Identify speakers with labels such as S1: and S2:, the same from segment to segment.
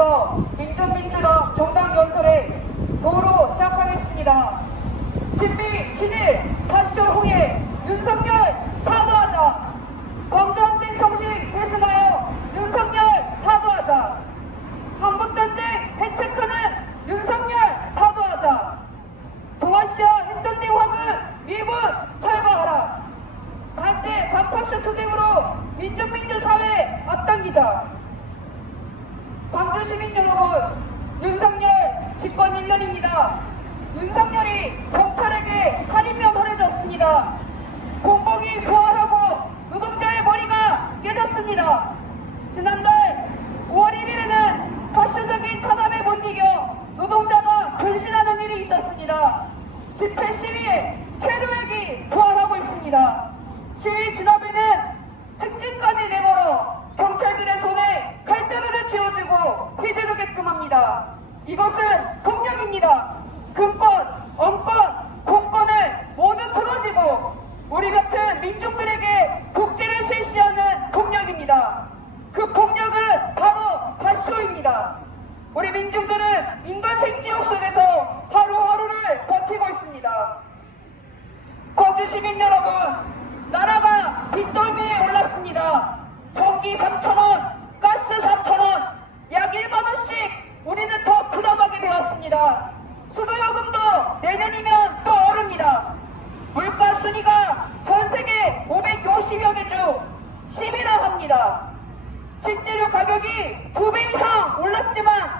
S1: 앞에서 민주민주당 정당 연설에 도로 시작하겠습니다. 친미 친일 파쇼 후에 윤석열 사과하자. 범죄학생 정신 계승하여 윤석열 사과하자. 한국전쟁 해체크는 윤석열 사과하자. 동아시아 핵전쟁 화금 미군 철거하라. 반제 반파쇼 투쟁으로 민족민주사회 앞당기자. 광주 시민 여러분, 윤석열 집권 1년입니다. 윤석열이 경찰에게 살인명 벌해졌습니다. 공복이 부활하고 노동자의 머리가 깨졌습니다. 지난달 5월 1일에는 파쇼적인 탄압에 못 이겨 노동자가 변신하는 일이 있었습니다. 집회 시위에 체류액이 부활하고 있습니다. 시위 진압에는 특징까지 내걸어 경찰들의 손에 칼자루를 쥐어주고 휘두르게끔 합니다. 이것은 폭력입니다. 금권, 엄권, 공권을 모두 틀어지고 우리 같은 민족들에게 복지를 실시하는 폭력입니다. 그 폭력은 바로 파쇼입니다. 우리 민중들은 인간 생지옥 속에서 하루하루를 버티고 있습니다. 광주 시민 여러분, 나라가 빚더미에 올랐습니다. 전기 3,000원, 가스 4,000원, 약 1만원씩 우리는 더 부담하게 되었습니다. 수도요금도 내년이면 또 오릅니다. 물가 순위가 전 세계 550여 개 중 10위나 합니다. 실제로 가격이 두 배 이상 올랐지만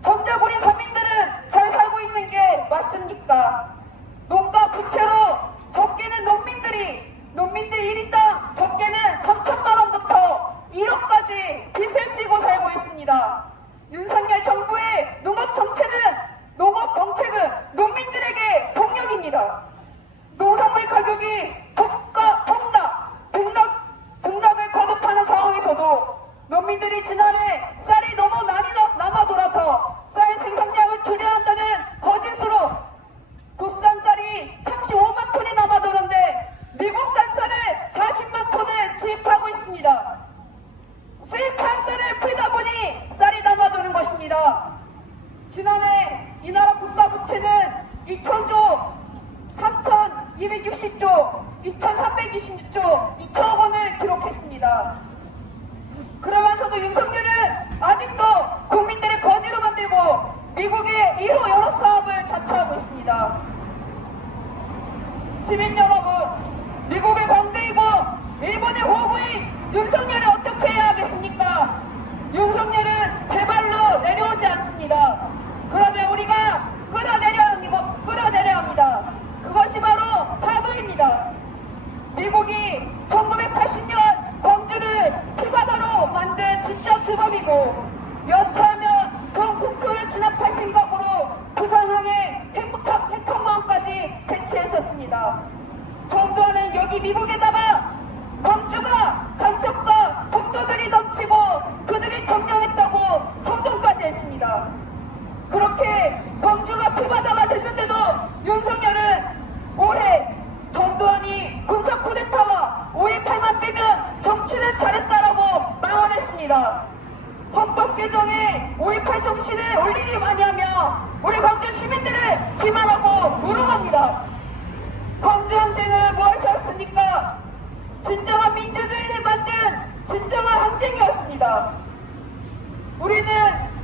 S1: 정작 우리 서민들은 잘 살고 있는 게 맞습니까? 농가 부채로 적게는 농민들이 농민들 1인당 적게는 3천만 원부터 1억까지 빚을 지고 살고 있습니다. 윤석열 정부의 농업 정책은 농업 정책은 농민들에게 폭력입니다. 농산물 가격이 폭가 폭락, 폭락, 폭락을 거듭하는 상황에서도 농민들이 지난해 쌀이 너무 많이 나- 남아 돌아서 쌀 생산량을 줄여야 한다는 거짓으로 국산 쌀이 35만 톤이 남아 도는데 미국산 쌀을 40만 톤을 수입하고 있습니다. 수입한 쌀을 풀다 보니 쌀이 남아 도는 것입니다. 지난해 이 나라 국가 부채는 2천조 3,260조, 2,326조, 2천억 원을 기록했습니다. 그러면서도 윤석열은 아직도 국민들의 거지로 만들고 미국의 1호 여러 사업을 자처하고 있습니다. 시민 여러분, 미국의 광대이고 일본의 호구인 윤석열을 어떻게 해야 하겠습니까? 윤석열은 제 발로 내려오지 않습니다. 그러면 우리가 끌어내려야 합니다. 끌어내려야 합니다. 그것이 바로 타도입니다. 미국이 1980년 광주를 피바다로 만든 진짜 규범이고 연타하면 전 국토를 진압할 생각으로 부산항에 핵폭탄 핵폭망까지 배치했었습니다. 전두환은 여기 미국에다가 광주가 간첩과 독도들이 넘치고 그들이 점령했다고 선동까지 했습니다. 그렇게 광주가 피바다가 됐는데도 윤석열은 올해 5.18만 빼면 정치는 잘했다라고 망언했습니다. 헌법 개정에 5.18 정신을 올리니 마냐며 우리 광주 시민들을 기만하고 무능합니다. 광주 항쟁은 무엇이었습니까? 진정한 민주주의를 만든 진정한 항쟁이었습니다. 우리는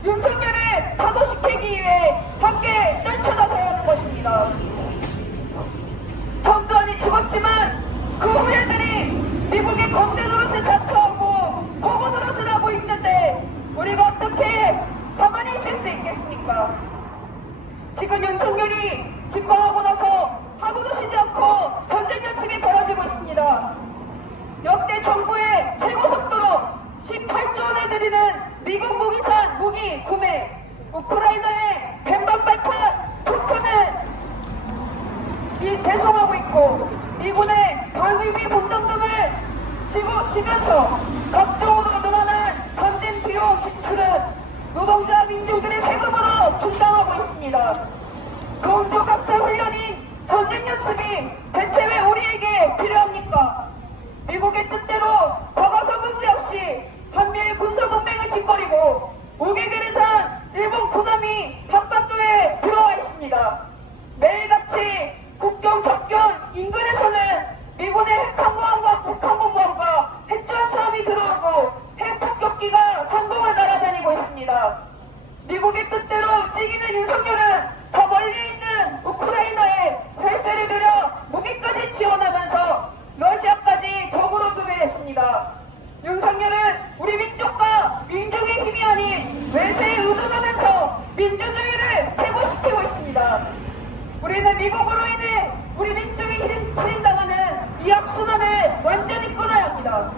S1: 윤석열을 타도시키기 위해 함께 떨쳐나서야 하는 것입니다. 전두환이 죽었지만 그 후예들이 미국의 검대 노릇을 자처하고 보고 노릇을 하고 있는데 우리가 어떻게 가만히 있을 수 있겠습니까? 지금 윤석열이 집권하고 나서 하고도 쉬지 않고 전쟁 연습이 벌어지고 있습니다. 역대 정부의 최고 속도로 18조 원을 들이는 미국 무기산 무기 구매, 우크라이나의 벤반 발판 토크는 이 배송하고 있고 미군의 방위비 등을 지면서 각종으로 늘어난 전쟁 비용 지출은 노동자 민중들의 세금으로 충당하고 있습니다. 공조각살 훈련인 전쟁 연습이 대체 왜 우리에게 필요합니까? 미국의 뜻대로 과거사 문제 없이 한미일 군사동맹을 짓거리고 5개월에 단 군함이 한반도에 들어와 있습니다. 매일같이 국경 접견 인근에서는 미군의 핵항모함과 북항공모함과 핵전함이 들어오고 핵폭격기가 상공을 있습니다. 미국의 뜻대로 움직이는 윤석열은 저 멀리 있는 우크라이나에 벨세를 들여 무기까지 지원하면서 러시아까지 적으로 두게 됐습니다. 윤석열은 우리 민족과 민족의 힘이 아닌 외세에 의존하면서 민주주의를 퇴보시키고 있습니다. 우리는 미국으로 인해 우리 민족이 힐- 실린당하는 이 악순환을 완전히 끊어야 합니다.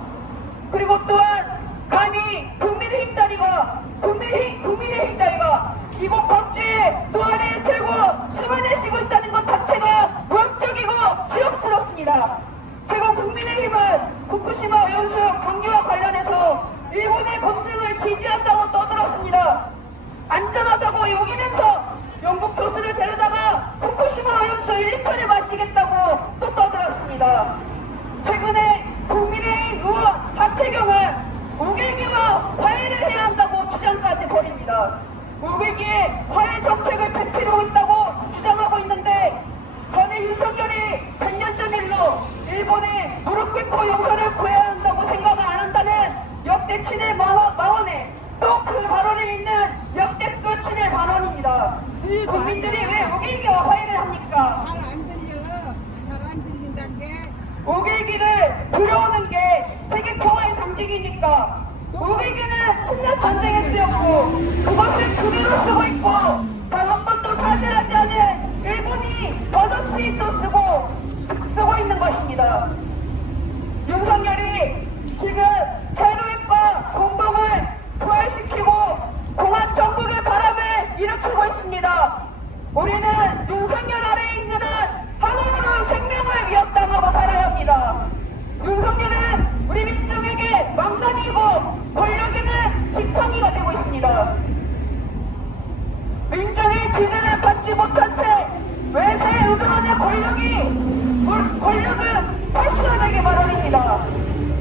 S1: 그리고 또한 감히 국민의힘 다리가 국민의, 국민의힘 다리가 이곳 광주에 노안을 들고 숨을 내쉬고 있다는 것 자체가 무학적이고 지역스럽습니다. 제가 국민의힘은 후쿠시마 오염수 방류와 관련해서 일본의 검증을 지지한다고 떠들었습니다. 안전하다고 여기면서 영국 교수를 데려다가 후쿠시마 오염수 1리터를 마시겠다고 또 떠들었습니다. 최근에 국민의힘 의원 하태경은 우길기와 화해를 해야 한다고 주장까지 우길기에 화해 정책을 펼치고 있다고 주장하고 있는데 전에 윤석열이 100년 전 일로 일본에 무릎 꿇고 용서를 구해야 한다고 생각을 안 한다는 역대 친일 마원, 마원에 또그 발언을 믿는 역대급 친일 발언입니다. 국민들이 왜 우길기와 화해를 합니까?
S2: 잘 안 들려. 잘 안 들린다는 게.
S1: 우길기를 들여오는 게 세계 평화의 상징이니까 우길기는 침략 전쟁에 쓰였고 그것을 그대로 쓰고 있고 단 한 번도 사죄하지 않은 일본이 버젓이 또 쓰고 쓰고 있는 것입니다. 윤석열이 지금 자유의과 공범을 부활시키고 공안 정국의 바람을 일으키고 있습니다. 우리는 윤석열 아래에 있는 한 하나하나 생명을 위협당하고 살아야 합니다. 윤석열은 우리 민족에게 망나니이고 권력에는 지팡이가 되고 있습니다. 민중의 지지를 받지 못한 채 외세에 의존하는 권력이 권- 권력은 파시화되게 마련입니다.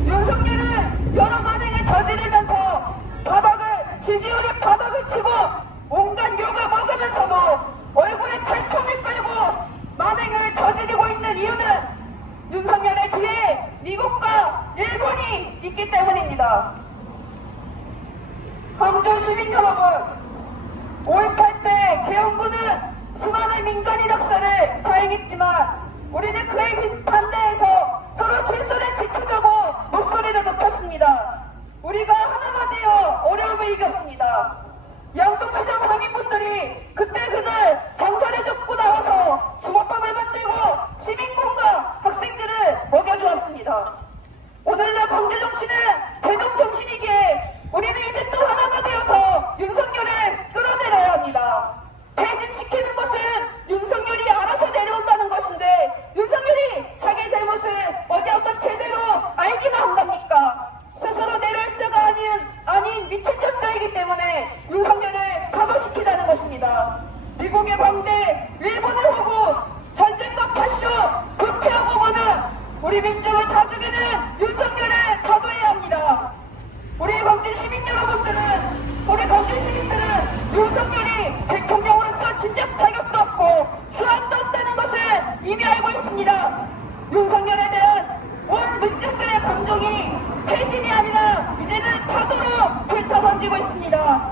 S1: 윤석열은 여러 만행을 저지르면서 바닥을 지지율이 바닥을 치고 온갖 욕을 먹으면서도 얼굴에 철통을 끌고 만행을 저지르고 있는 이유는 윤석열의 뒤에 미국과 일본이 있기 때문입니다. 광주 시민 여러분, 5.18 때 개헌부는 수많은 민간인 학살을 자행했지만 우리는 그에 빈- 반대해서 서로 질서를 지키자고 목소리를 높였습니다. 우리가 하나가 되어 어려움을 이겼습니다. 양동시장 상인분들이 그때 그날 장사를 접고 나와서 주먹밥을 만들고 시민공과 학생들을 먹여주었습니다. 오늘날 광주 정신은 대동 정신이기에 우리는 이제 또 하나가 되어서 윤석열을 끌어내려야 합니다. 퇴진시키는 것은 윤석열이 알아서 내려온다는 것인데 윤석열이 자기 잘못을 어디 한번 제대로 알기나 한답니까? 스스로 내려올 자가 아닌 아닌 미친 전자이기 때문에 윤석열을 가도시키자는 것입니다. 미국의 방대, 일본의 호구, 전쟁과 파쇼, 불패하고 보는 우리 민족을 다 죽이는 윤석열을 가도해야 합니다. 우리 광주 시민 여러분들은 우리 광주 시민들은 윤석열이 대통령으로서 진작 자격도 없고 수완도 없다는 것을 이미 알고 있습니다. 윤석열에 대한 온 민족들의 감정이 퇴진이 아니라 이제는 타도로 불타번지고 있습니다.